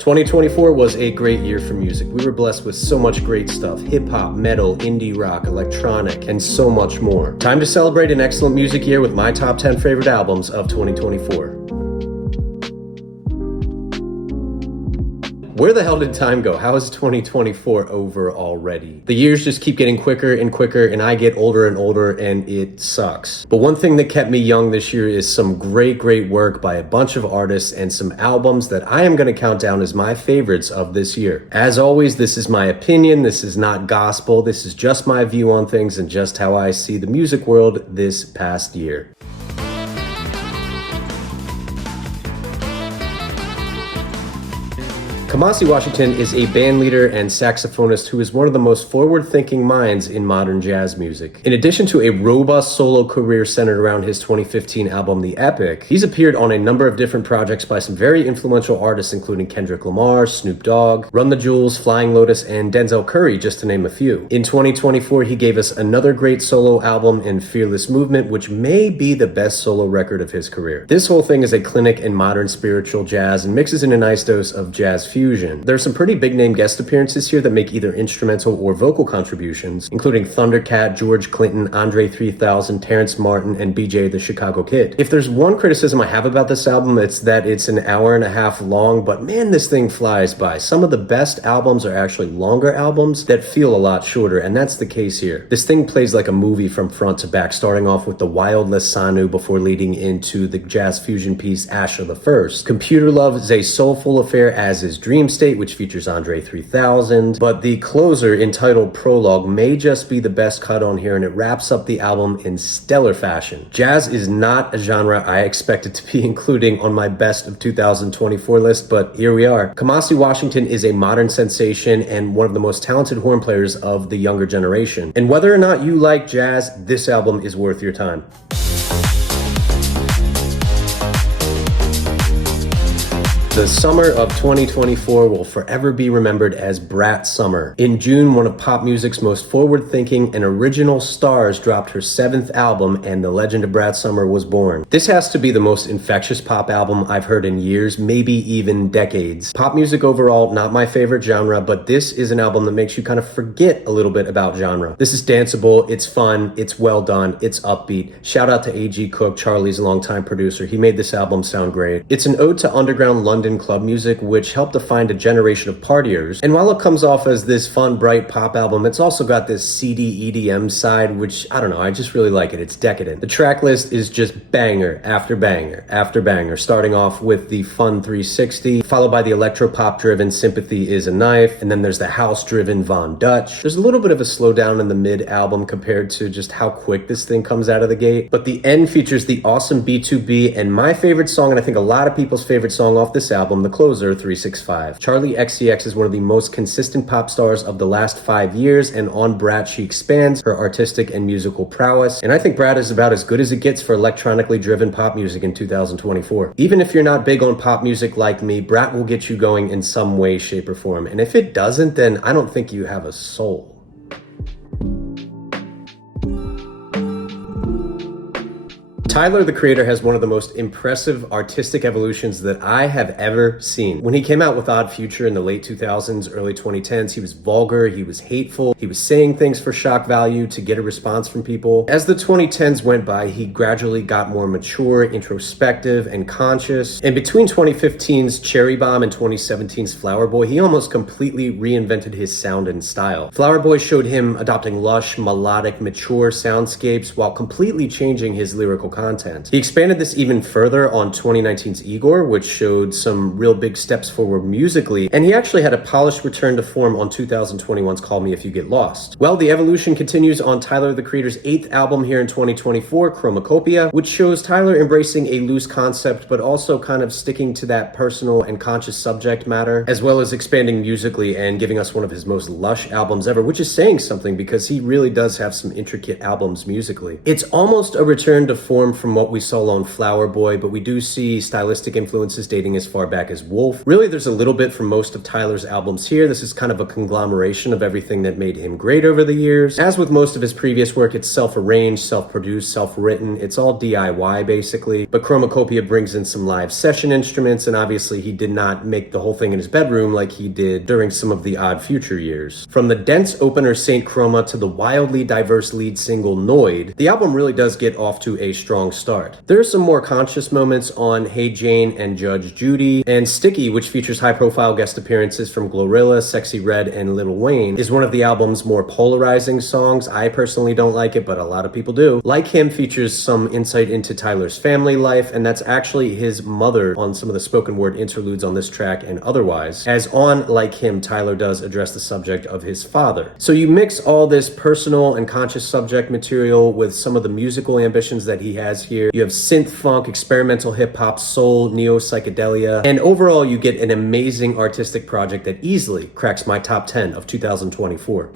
2024 was a great year for music. We were blessed with so much great stuff: hip-hop, metal, indie rock, electronic, and so much more. Time to celebrate an excellent music year with my top 10 favorite albums of 2024. Where the hell did time go? How is 2024 over already? The years just keep getting quicker and quicker, and I get older and older, and it sucks. But one thing that kept me young this year is some great work by a bunch of artists and some albums that I am going to count down as my favorites of this year. As always, this is my opinion. This is not gospel. This is just my view on things and just how I see the music world this past year. Kamasi Washington is a bandleader and saxophonist who is one of the most forward-thinking minds in modern jazz music. In addition to a robust solo career centered around his 2015 album, The Epic, he's appeared on a number of different projects by some very influential artists including Kendrick Lamar, Snoop Dogg, Run the Jewels, Flying Lotus, and Denzel Curry, just to name a few. In 2024, he gave us another great solo album in Fearless Movement, which may be the best solo record of his career. This whole thing is a clinic in modern spiritual jazz and mixes in a nice dose of jazz fusion. There's some pretty big name guest appearances here that make either instrumental or vocal contributions, including Thundercat, George Clinton, Andre 3000, Terrence Martin, and BJ the Chicago Kid. If there's one criticism I have about this album, it's that it's an hour and a half long, but man, this thing flies by. Some of the best albums are actually longer albums that feel a lot shorter, and that's the case here. This thing plays like a movie from front to back, starting off with the wild Lessanu before leading into the jazz fusion piece Asha the First. Computer Love is a soulful affair, as is Dream State, which features Andre 3000, but the closer, entitled Prologue, may just be the best cut on here, and it wraps up the album in stellar fashion. Jazz is not a genre I expected to be including on my best of 2024 list, but here we are. Kamasi Washington is a modern sensation and one of the most talented horn players of the younger generation. And whether or not you like jazz, this album is worth your time. The summer of 2024 will forever be remembered as Brat Summer. In June, one of pop music's most forward-thinking and original stars dropped her 7th album, and the legend of Brat Summer was born. This has to be the most infectious pop album I've heard in years, maybe even decades. Pop music overall, not my favorite genre, but this is an album that makes you kind of forget a little bit about genre. This is danceable, it's fun, it's well done, it's upbeat. Shout out to A.G. Cook, Charlie's longtime producer. He made this album sound great. It's an ode to underground London club music, which helped define a generation of partiers. And while it comes off as this fun, bright pop album, it's also got this CD EDM side, which, I don't know, I just really like it. It's decadent. The track list is just banger after banger after banger, starting off with the fun 360, followed by the electro-pop-driven Sympathy is a Knife, and then there's the house-driven Von Dutch. There's a little bit of a slowdown in the mid-album compared to just how quick this thing comes out of the gate, but the end features the awesome B2B and my favorite song, and I think a lot of people's favorite song off this album, the closer, 365. Charli XCX is one of the most consistent pop stars of the last 5 years, and on Brat she expands her artistic and musical prowess, and I think Brat is about as good as it gets for electronically driven pop music in 2024. Even if you're not big on pop music like me, Brat will get you going in some way, shape, or form, and if it doesn't, then I don't think you have a soul. Tyler, the Creator, has one of the most impressive artistic evolutions that I have ever seen. When he came out with Odd Future in the late 2000s, early 2010s, he was vulgar, he was hateful, he was saying things for shock value to get a response from people. As the 2010s went by, he gradually got more mature, introspective, and conscious. And between 2015's Cherry Bomb and 2017's Flower Boy, he almost completely reinvented his sound and style. Flower Boy showed him adopting lush, melodic, mature soundscapes while completely changing his lyrical content. He expanded this even further on 2019's Igor, which showed some real big steps forward musically, and he actually had a polished return to form on 2021's Call Me If You Get Lost. Well, the evolution continues on Tyler, the Creator's 8th album here in 2024, Chromakopia, which shows Tyler embracing a loose concept, but also kind of sticking to that personal and conscious subject matter, as well as expanding musically and giving us one of his most lush albums ever, which is saying something because he really does have some intricate albums musically. It's almost a return to form form from what we saw on Flower Boy, but we do see stylistic influences dating as far back as Wolf. Really, there's a little bit from most of Tyler's albums here. This is kind of a conglomeration of everything that made him great over the years. As with most of his previous work, it's self-arranged, self-produced, self-written. It's all DIY basically, but Chromakopia brings in some live session instruments, and obviously he did not make the whole thing in his bedroom like he did during some of the Odd Future years. From the dense opener Saint Chroma to the wildly diverse lead single Noid, the album really does get off to a strong start. There are some more conscious moments on Hey Jane and Judge Judy, and Sticky, which features high-profile guest appearances from Glorilla, Sexy Red, and Lil Wayne, is one of the album's more polarizing songs. I personally don't like it, but a lot of people do. Like Him features some insight into Tyler's family life, and that's actually his mother on some of the spoken word interludes on this track and otherwise. As on Like Him, Tyler does address the subject of his father. So you mix all this personal and conscious subject material with some of the musical ambitions that he has here. You have synth funk, experimental hip hop, soul, neo psychedelia, and overall you get an amazing artistic project that easily cracks my top 10 of 2024.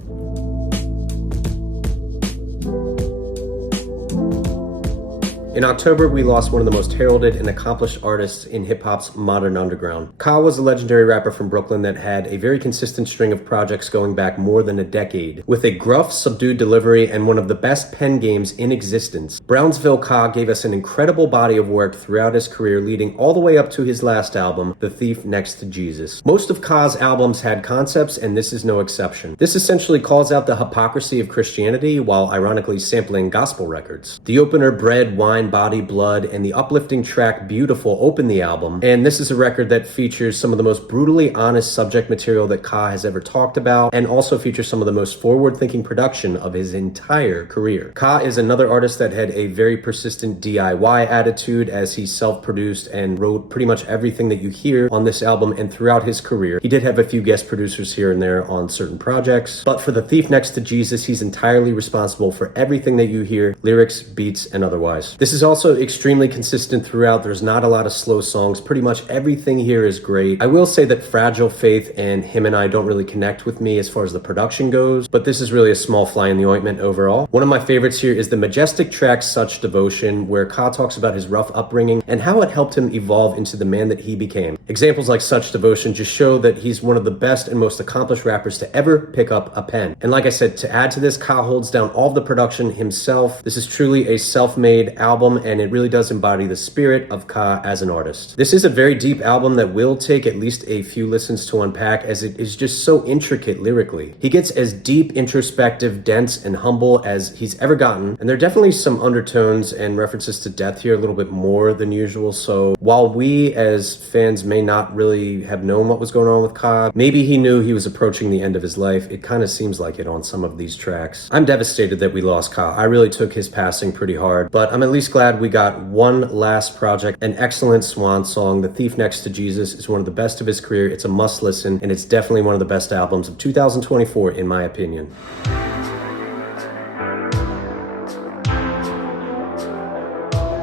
In October, we lost one of the most heralded and accomplished artists in hip-hop's modern underground. Ka was a legendary rapper from Brooklyn that had a very consistent string of projects going back more than a decade, with a gruff, subdued delivery and one of the best pen games in existence. Brownsville Ka gave us an incredible body of work throughout his career, leading all the way up to his last album, The Thief Next to Jesus. Most of Ka's albums had concepts, and this is no exception. This essentially calls out the hypocrisy of Christianity while ironically sampling gospel records. The opener, Bread, Wine, Body, Blood, and the uplifting track Beautiful open the album, and this is a record that features some of the most brutally honest subject material that Ka has ever talked about, and also features some of the most forward-thinking production of his entire career. Ka is another artist that had a very persistent DIY attitude, as he self-produced and wrote pretty much everything that you hear on this album and throughout his career. He did have a few guest producers here and there on certain projects, but for The Thief Next to Jesus, he's entirely responsible for everything that you hear, lyrics, beats, and otherwise. This is also extremely consistent throughout. There's not a lot of slow songs. Pretty much everything here is great. I will say that Fragile Faith and Him and I don't really connect with me as far as the production goes, but this is really a small fly in the ointment overall. One of my favorites here is the majestic track Such Devotion, where Ka talks about his rough upbringing and how it helped him evolve into the man that he became. Examples like Such Devotion just show that he's one of the best and most accomplished rappers to ever pick up a pen. And like I said, to add to this, Ka holds down all of the production himself. This is truly a self-made album, and it really does embody the spirit of Ka as an artist. This is a very deep album that will take at least a few listens to unpack, as it is just so intricate lyrically. He gets as deep, introspective, dense, and humble as he's ever gotten, and there are definitely some undertones and references to death here a little bit more than usual, so while we as fans may not really have known what was going on with Ka, maybe he knew he was approaching the end of his life. It kind of seems like it on some of these tracks. I'm devastated that we lost Ka. I really took his passing pretty hard, but I'm at least glad we got one last project, an excellent swan song. The Thief Next to Jesus is one of the best of his career. It's a must listen, and it's definitely one of the best albums of 2024 in my opinion.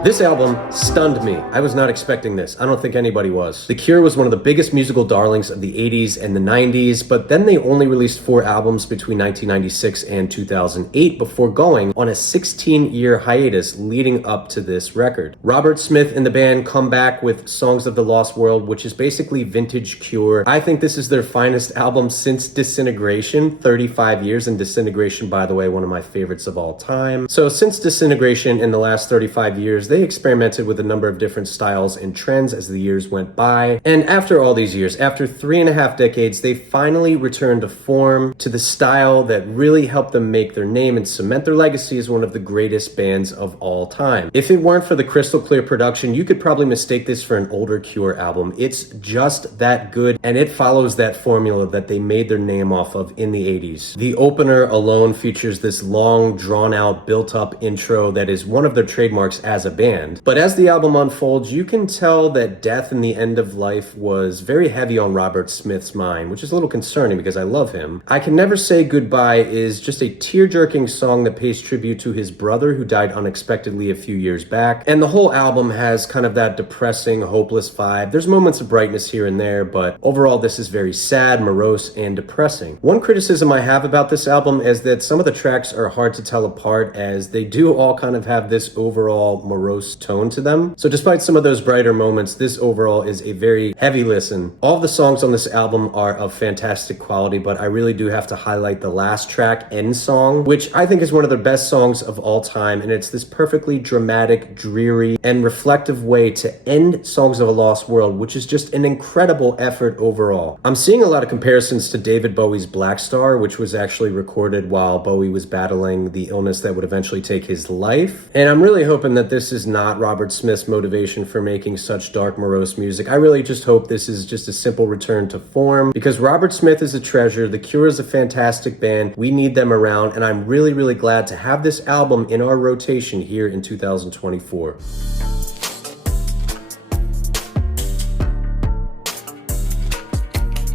This album stunned me. I was not expecting this. I don't think anybody was. The Cure was one of the biggest musical darlings of the 80s and the 90s, but then they only released 4 albums between 1996 and 2008 before going on a 16-year hiatus leading up to this record. Robert Smith and the band come back with Songs of the Lost World, which is basically vintage Cure. I think this is their finest album since Disintegration, 35 years, and Disintegration, by the way, one of my favorites of all time. So since Disintegration in the last 35 years, they experimented with a number of different styles and trends as the years went by. And after all these years, after 3.5 decades, they finally returned to form, to the style that really helped them make their name and cement their legacy as one of the greatest bands of all time. If it weren't for the crystal clear production, you could probably mistake this for an older Cure album. It's just that good, and it follows that formula that they made their name off of in the 80s. The opener alone features this long, drawn-out, built-up intro that is one of their trademarks as a band. But as the album unfolds, you can tell that death and the end of life was very heavy on Robert Smith's mind, which is a little concerning because I love him. I Can Never Say Goodbye is just a tear-jerking song that pays tribute to his brother who died unexpectedly a few years back. And the whole album has kind of that depressing, hopeless vibe. There's moments of brightness here and there, but overall this is very sad, morose, and depressing. One criticism I have about this album is that some of the tracks are hard to tell apart, as they do all kind of have this overall morose morose tone to them. So despite some of those brighter moments, this overall is a very heavy listen. All of the songs on this album are of fantastic quality, but I really do have to highlight the last track, End Song, which I think is one of the best songs of all time, and it's this perfectly dramatic, dreary, and reflective way to end Songs of a Lost World, which is just an incredible effort overall. I'm seeing a lot of comparisons to David Bowie's Black Star, which was actually recorded while Bowie was battling the illness that would eventually take his life. And I'm really hoping that this is not Robert Smith's motivation for making such dark, morose music. I really just hope this is just a simple return to form, because Robert Smith is a treasure, The Cure is a fantastic band, we need them around, and I'm really, really glad to have this album in our rotation here in 2024.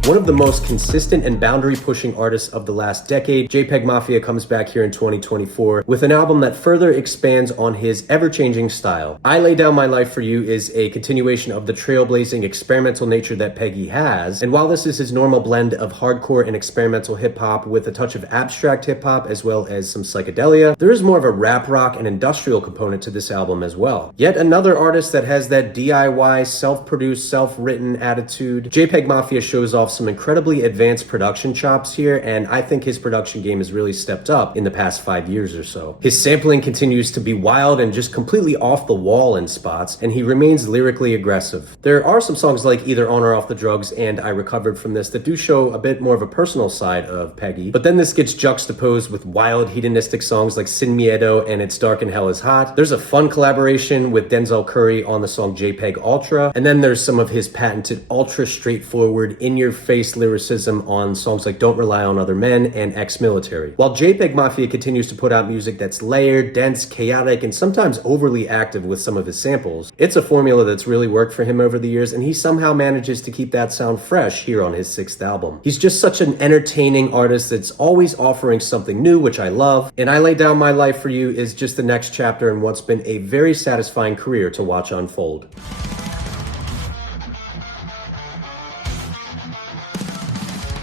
One of the most consistent and boundary-pushing artists of the last decade, jpegmafia comes back here in 2024 with an album that further expands on his ever-changing style. I Lay Down My Life For You is a continuation of the trailblazing experimental nature that Peggy has, and while this is his normal blend of hardcore and experimental hip-hop with a touch of abstract hip-hop as well as some psychedelia, there is more of a rap rock and industrial component to this album as well. Yet another artist that has that DIY, self-produced, self-written attitude. jpegmafia shows off some incredibly advanced production chops here, and I think his production game has really stepped up in the past 5 years or so. His sampling continues to be wild and just completely off the wall in spots, and he remains lyrically aggressive. There are some songs like Either On or Off the Drugs and I Recovered From This that do show a bit more of a personal side of Peggy, but then this gets juxtaposed with wild hedonistic songs like Sin Miedo and It's Dark and Hell Is Hot. There's a fun collaboration with Denzel Curry on the song JPEG Ultra, and then there's some of his patented ultra straightforward, in-your-face lyricism on songs like Don't Rely on Other Men and Ex-Military. While jpegmafia continues to put out music that's layered, dense, chaotic, and sometimes overly active with some of his samples, it's a formula that's really worked for him over the years, and he somehow manages to keep that sound fresh here on his 6th album. He's just such an entertaining artist that's always offering something new, which I love, and I Lay Down My Life For You is just the next chapter in what's been a very satisfying career to watch unfold.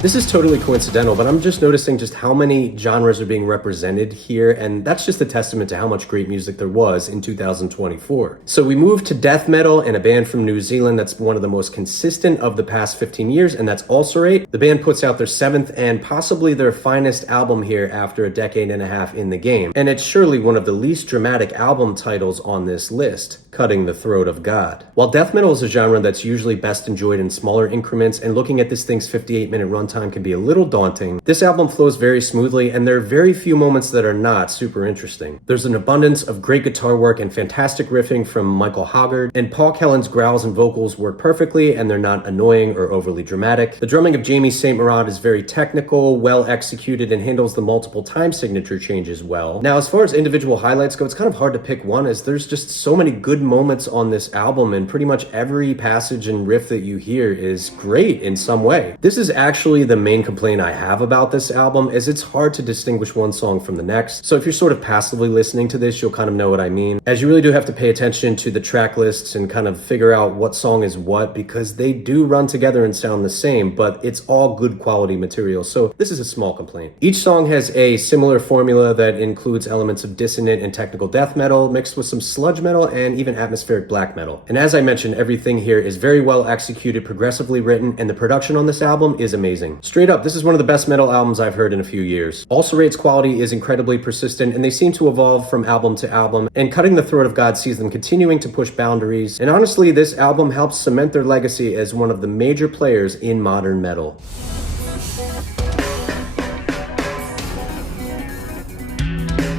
This is totally coincidental, but I'm just noticing just how many genres are being represented here, and that's just a testament to how much great music there was in 2024. So we moved to death metal and a band from New Zealand that's one of the most consistent of the past 15 years, and that's Ulcerate. The band puts out their 7th and possibly their finest album here after a decade and a half in the game, and it's surely one of the least dramatic album titles on this list, Cutting the Throat of God. While death metal is a genre that's usually best enjoyed in smaller increments, and looking at this thing's 58-minute runtime can be a little daunting, this album flows very smoothly, and there are very few moments that are not super interesting. There's an abundance of great guitar work and fantastic riffing from Michael Hoggard, and Paul Kellen's growls and vocals work perfectly, and they're not annoying or overly dramatic. The drumming of Jamie St. Murad is very technical, well executed, and handles the multiple time signature changes well. Now, as far as individual highlights go, it's kind of hard to pick one, as there's just so many good moments on this album, and pretty much every passage and riff that you hear is great in some way. This is actually the main complaint I have about this album, is it's hard to distinguish one song from the next. So if you're sort of passively listening to this, you'll kind of know what I mean, as you really do have to pay attention to the track lists and kind of figure out what song is what, because they do run together and sound the same, but it's all good quality material. So this is a small complaint. Each song has a similar formula that includes elements of dissonant and technical death metal mixed with some sludge metal and even atmospheric black metal. And as I mentioned, everything here is very well executed, progressively written, and the production on this album is amazing. Straight up, this is one of the best metal albums I've heard in a few years. Ulcerate's quality is incredibly persistent, and they seem to evolve from album to album, and Cutting the Throat of God sees them continuing to push boundaries, and honestly, this album helps cement their legacy as one of the major players in modern metal.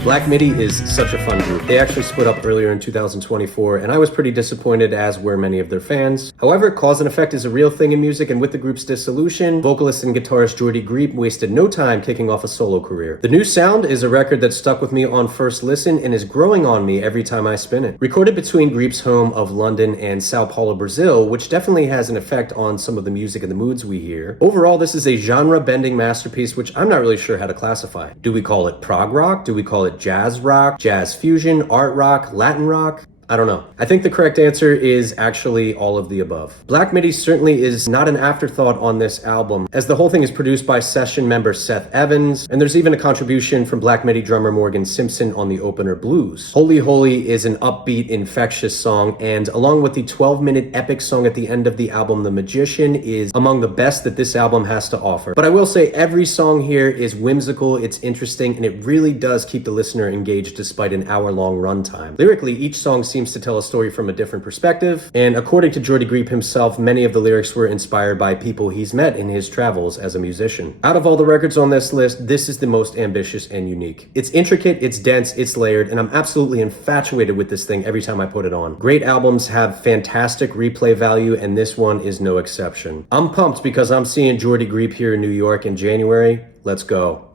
Black Midi is such a fun group. They actually split up earlier in 2024, and I was pretty disappointed, as were many of their fans. However, cause and effect is a real thing in music, and with the group's dissolution, vocalist and guitarist Geordie Greep wasted no time kicking off a solo career. The New Sound is a record that stuck with me on first listen and is growing on me every time I spin it. Recorded between Greep's home of London and Sao Paulo, Brazil, which definitely has an effect on some of the music and the moods we hear. Overall, this is a genre-bending masterpiece, which I'm not really sure how to classify. Do we call it prog rock? Do we call it jazz rock, jazz fusion, art rock, Latin rock? I don't know. I think the correct answer is actually all of the above. Black MIDI certainly is not an afterthought on this album, as the whole thing is produced by session member Seth Evans, and there's even a contribution from Black MIDI drummer Morgan Simpson on the opener Blues. Holy Holy is an upbeat, infectious song, and along with the 12-minute epic song at the end of the album, The Magician, is among the best that this album has to offer. But I will say every song here is whimsical, it's interesting, and it really does keep the listener engaged despite an hour-long runtime. Lyrically, each song seems to tell a story from a different perspective, and according to Geordie Greep himself, many of the lyrics were inspired by people he's met in his travels as a musician. Out of all the records on this list, this is the most ambitious and unique. It's intricate, it's dense, it's layered, and I'm absolutely infatuated with this thing every time I put it on. Great albums have fantastic replay value, and this one is no exception. I'm pumped because I'm seeing Geordie Greep here in New York in January. Let's go.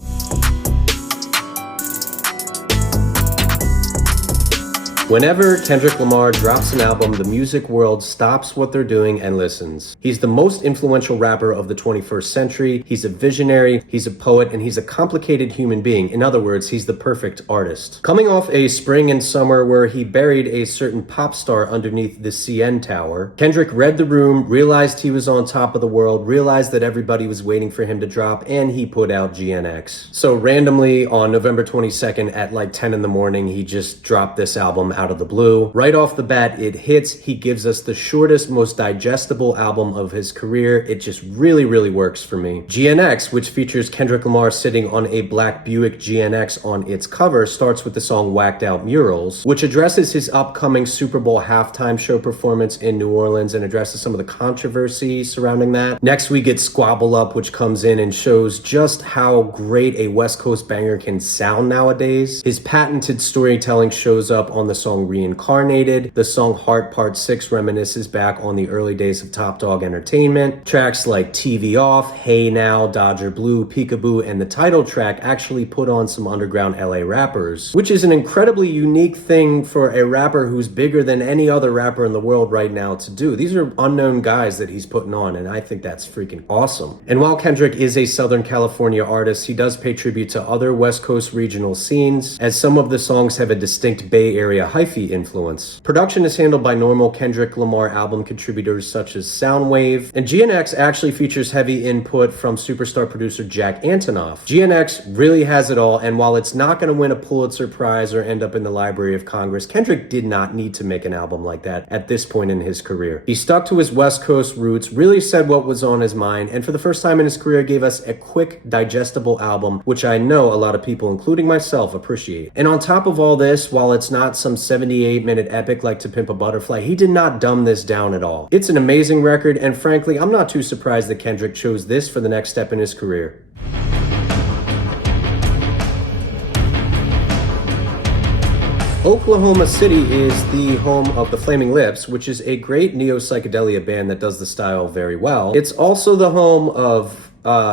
Whenever Kendrick Lamar drops an album, the music world stops what they're doing and listens. He's the most influential rapper of the 21st century. He's a visionary, he's a poet, and he's a complicated human being. In other words, he's the perfect artist. Coming off a spring and summer where he buried a certain pop star underneath the CN Tower, Kendrick read the room, realized he was on top of the world, realized that everybody was waiting for him to drop, and he put out GNX. So randomly on November 22nd at like 10 in the morning, he just dropped this album out of the blue. Right off the bat, it hits. He gives us the shortest, most digestible album of his career. It just really, really works for me. GNX, which features Kendrick Lamar sitting on a black Buick GNX on its cover, starts with the song Whacked Out Murals, which addresses his upcoming Super Bowl halftime show performance in New Orleans and addresses some of the controversy surrounding that. Next, we get Squabble Up, which comes in and shows just how great a West Coast banger can sound nowadays. His patented storytelling shows up on the song Reincarnated. The song Heart Part 6 reminisces back on the early days of Top Dog Entertainment. Tracks like TV Off, Hey Now, Dodger Blue, Peekaboo, and the title track actually put on some underground LA rappers, which is an incredibly unique thing for a rapper who's bigger than any other rapper in the world right now to do. These are unknown guys that he's putting on, and I think that's freaking awesome. And while Kendrick is a Southern California artist, he does pay tribute to other West Coast regional scenes, as some of the songs have a distinct Bay Area hyphy influence. Production is handled by normal Kendrick Lamar album contributors such as Soundwave, and GNX actually features heavy input from superstar producer Jack Antonoff. GNX really has it all, and while it's not going to win a Pulitzer Prize or end up in the Library of Congress, Kendrick did not need to make an album like that at this point in his career. He stuck to his West Coast roots, really said what was on his mind, and for the first time in his career gave us a quick, digestible album, which I know a lot of people, including myself, appreciate. And on top of all this, while it's not some 78-minute epic like To Pimp a Butterfly, he did not dumb this down at all. It's an amazing record, and frankly, I'm not too surprised that Kendrick chose this for the next step in his career. Oklahoma City is the home of the Flaming Lips, which is a great neo-psychedelia band that does the style very well. It's also the home of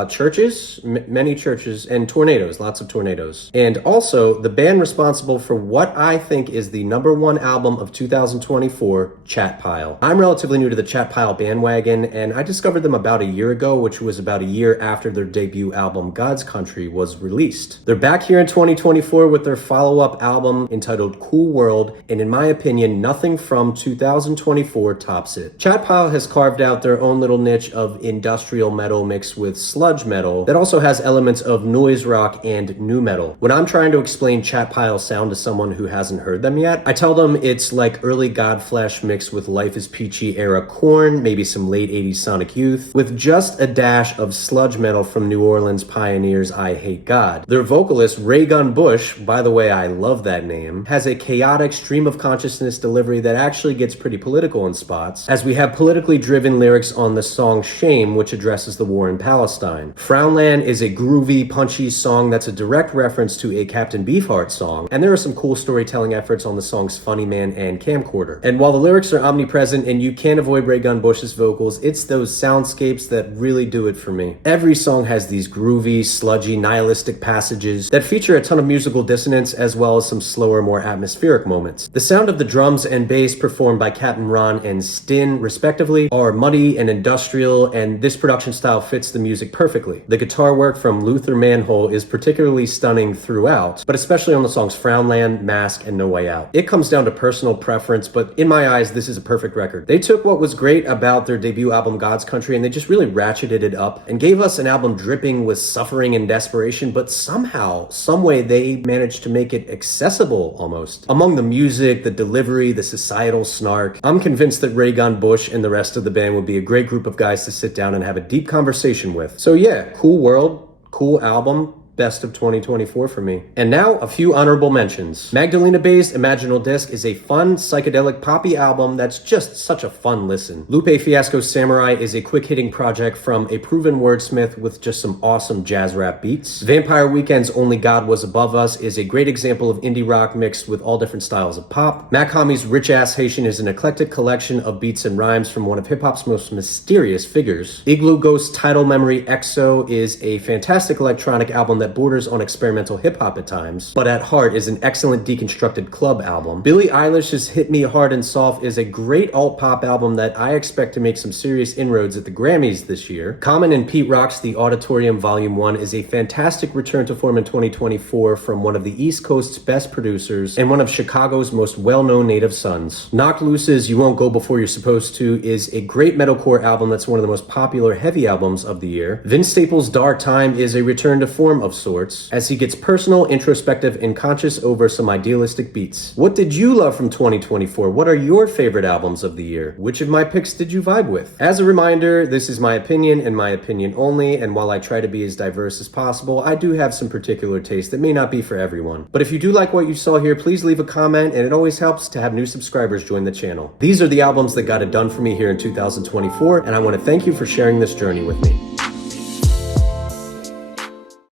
churches, many churches, and tornadoes, lots of tornadoes. And also the band responsible for what I think is the #1 album of 2024, Chat Pile. I'm relatively new to the Chat Pile bandwagon, and I discovered them about a year ago, which was about a year after their debut album, God's Country, was released. They're back here in 2024 with their follow-up album entitled Cool World, and in my opinion, nothing from 2024 tops it. Chat Pile has carved out their own little niche of industrial metal mixed with sludge metal that also has elements of noise rock and nu metal. When I'm trying to explain Chat Pile's sound to someone who hasn't heard them yet, I tell them it's like early Godflesh mixed with Life is Peachy era Korn, maybe some late 80s Sonic Youth, with just a dash of sludge metal from New Orleans pioneers I Hate God. Their vocalist, Ray Gun Bush, by the way, I love that name, has a chaotic stream of consciousness delivery that actually gets pretty political in spots, as we have politically driven lyrics on the song Shame, which addresses the war in Palestine. Frownland is a groovy, punchy song that's a direct reference to a Captain Beefheart song, and there are some cool storytelling efforts on the songs Funny Man and Camcorder. And while the lyrics are omnipresent and you can't avoid Ray Gun Bush's vocals, it's those soundscapes that really do it for me. Every song has these groovy, sludgy, nihilistic passages that feature a ton of musical dissonance as well as some slower, more atmospheric moments. The sound of the drums and bass performed by Captain Ron and Stin, respectively, are muddy and industrial, and this production style fits the music music perfectly. The guitar work from Luther Manhole is particularly stunning throughout, but especially on the songs Frownland, Mask, and No Way Out. It comes down to personal preference, but in my eyes, this is a perfect record. They took what was great about their debut album God's Country and they just really ratcheted it up and gave us an album dripping with suffering and desperation, but somehow, someway they managed to make it accessible almost. Among the music, the delivery, the societal snark, I'm convinced that Raygon Bush and the rest of the band would be a great group of guys to sit down and have a deep conversation with. So yeah, cool world, cool album. Best of 2024 for me. And now, a few honorable mentions. Magdalena Bay's Imaginal Disc is a fun, psychedelic poppy album that's just such a fun listen. Lupe Fiasco's Samurai is a quick-hitting project from a proven wordsmith with just some awesome jazz rap beats. Vampire Weekend's Only God Was Above Us is a great example of indie rock mixed with all different styles of pop. Mac Hami's Rich Ass Haitian is an eclectic collection of beats and rhymes from one of hip-hop's most mysterious figures. Igloo Ghost's Title Memory EXO is a fantastic electronic album that borders on experimental hip-hop at times, but at heart is an excellent deconstructed club album. Billie Eilish's Hit Me Hard and Soft is a great alt-pop album that I expect to make some serious inroads at the Grammys this year. Common and Pete Rock's The Auditorium Volume 1 is a fantastic return to form in 2024 from one of the East Coast's best producers and one of Chicago's most well-known native sons. Knocked Loose's You Won't Go Before You're Supposed To is a great metalcore album that's one of the most popular heavy albums of the year. Vince Staples' Dark Time is a return to form of sorts, as he gets personal, introspective, and conscious over some idealistic beats. What did you love from 2024? What are your favorite albums of the year? Which of my picks did you vibe with? As a reminder, this is my opinion and my opinion only, and while I try to be as diverse as possible, I do have some particular taste that may not be for everyone. But if you do like what you saw here, please leave a comment, and it always helps to have new subscribers join the channel. These are the albums that got it done for me here in 2024, and I want to thank you for sharing this journey with me.